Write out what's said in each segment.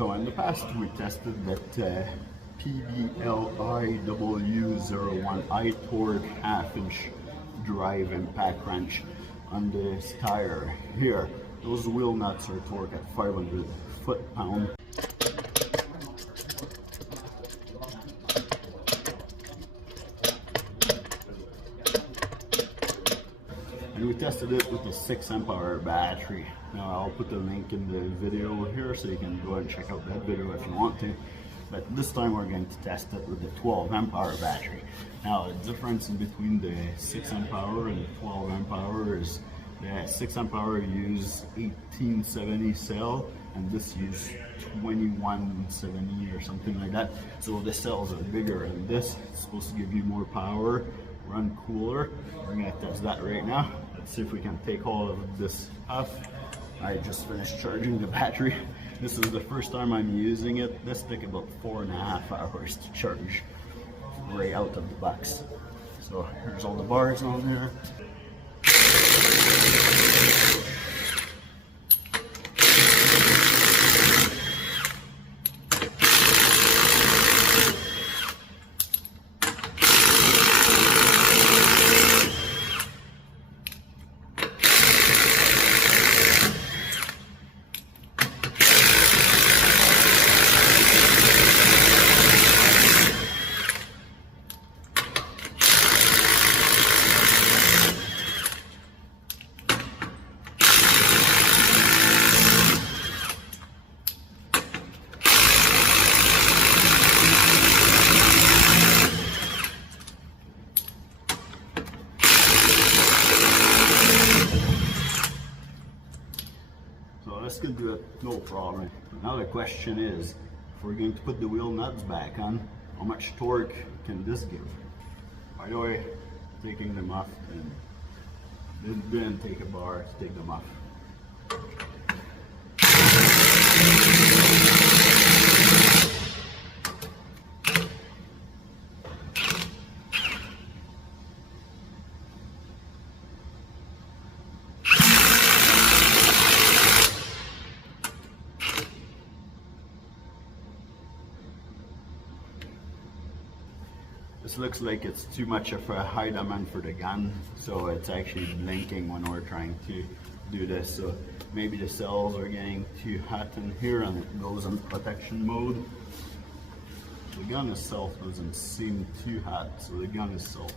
So in the past we tested that PBLIW01 I-Torque half-inch drive impact wrench on this tire here. Those wheel nuts are torqued at 500 foot-pound. And we tested it with a 6-amp-hour battery. Now I'll put the link in the video here so you can go and check out that video if you want to. But this time we're going to test it with the 12-amp-hour battery. Now the difference in between the 6-amp-hour and the 12-amp-hour is the 6-amp-hour use 1870 cell and this use 2170 or something like that. So the cells are bigger and this is supposed to give you more power, run cooler. We're going to test that right now. Let's see if we can take all of this off. I just finished charging the battery. This is the first time I'm using it. This took about 4.5 hours to charge right out of the box. So here's all the bars on there. This can do it, no problem. Now the question is, if we're going to put the wheel nuts back on, how much torque can this give? By the way, taking them off, and it didn't take a bar to take them off. This looks like it's too much of a high demand for the gun, so it's actually blinking when we're trying to do this. So maybe the cells are getting too hot in here and it goes in protection mode. The gun itself doesn't seem too hot, so the gun itself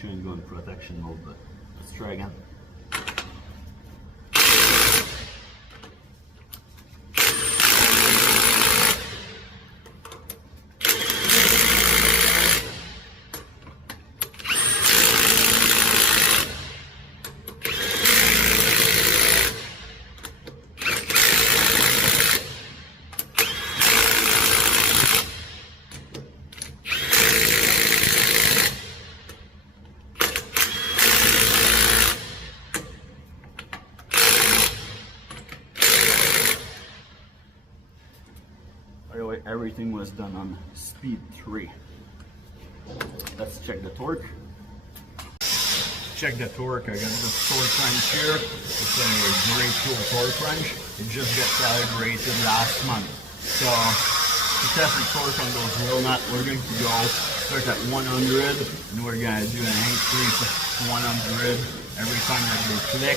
shouldn't go in protection mode, but let's try again. Everything was done on speed 3. Let's check the torque. Check the torque. I got the torque wrench here. It's a great tool torque wrench. It just got calibrated last month. So to test the torque on those wheel nuts, we're going to go start at 100 and we're going to do an increase of 100 every time that they click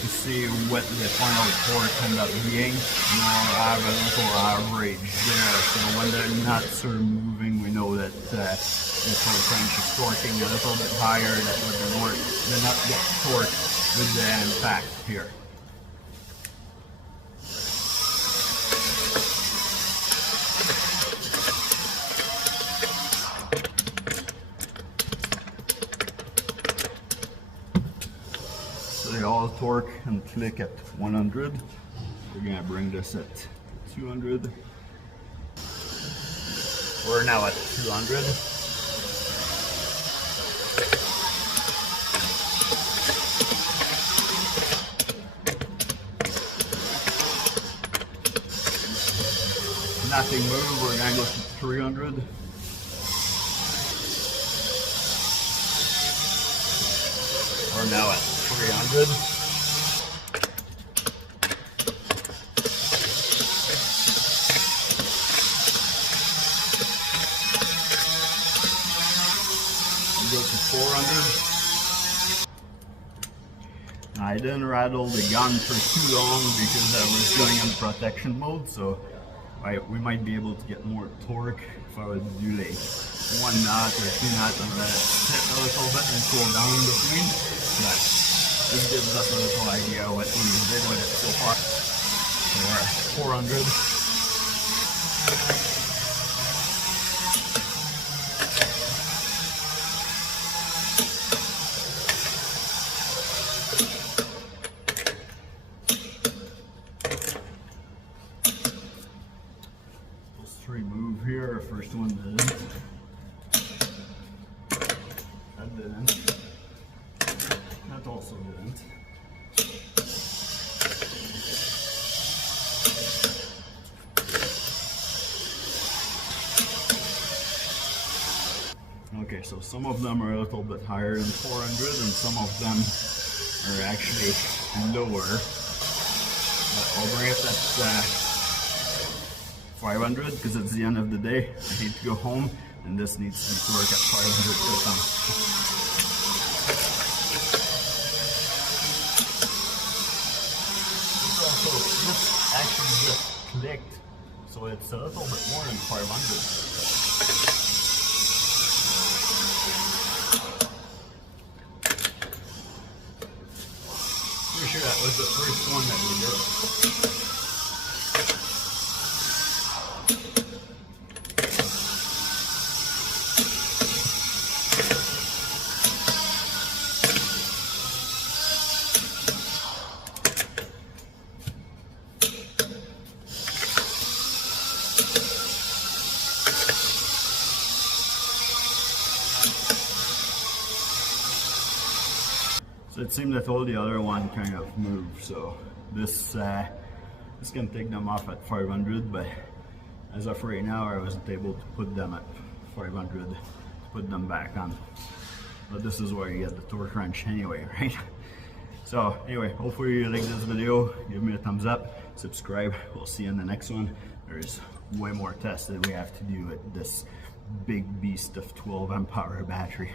to see what the final torque end up being. And we'll have a little average there. So when the nuts are moving, we know that the torque wrench is torquing a little bit higher than what the nut gets torqued with the impact here. They all torque and click at 100. We're going to bring this at 200. We're now at 200. Nothing moved. We're going to go to 300. We're now at 300. 400. I didn't rattle the gun for too long because I was going in protection mode, so we might be able to get more torque if I would do like 1 knot or 2 knots and let it sit a little bit and cool down in between. But this gives us a little idea what we did with it so far. So we're at 400. Remove here, first one didn't. That didn't. That also didn't. Okay, so some of them are a little bit higher than 400 and some of them are actually lower. I'll bring it at 500 because it's the end of the day. I need to go home and this needs to work at 500 percent. So this actually just clicked, so it's a little bit more than 500. Pretty sure that was the first one that we did. So it seemed that all the other one kind of moved, so this can take them off at 500, but as of right now I wasn't able to put them at 500 to put them back on. But this is where you get the torque wrench anyway, right? So anyway, hopefully you like this video, give me a thumbs up, subscribe, we'll see you in the next one. There's way more tests that we have to do with this big beast of 12 amp hour battery.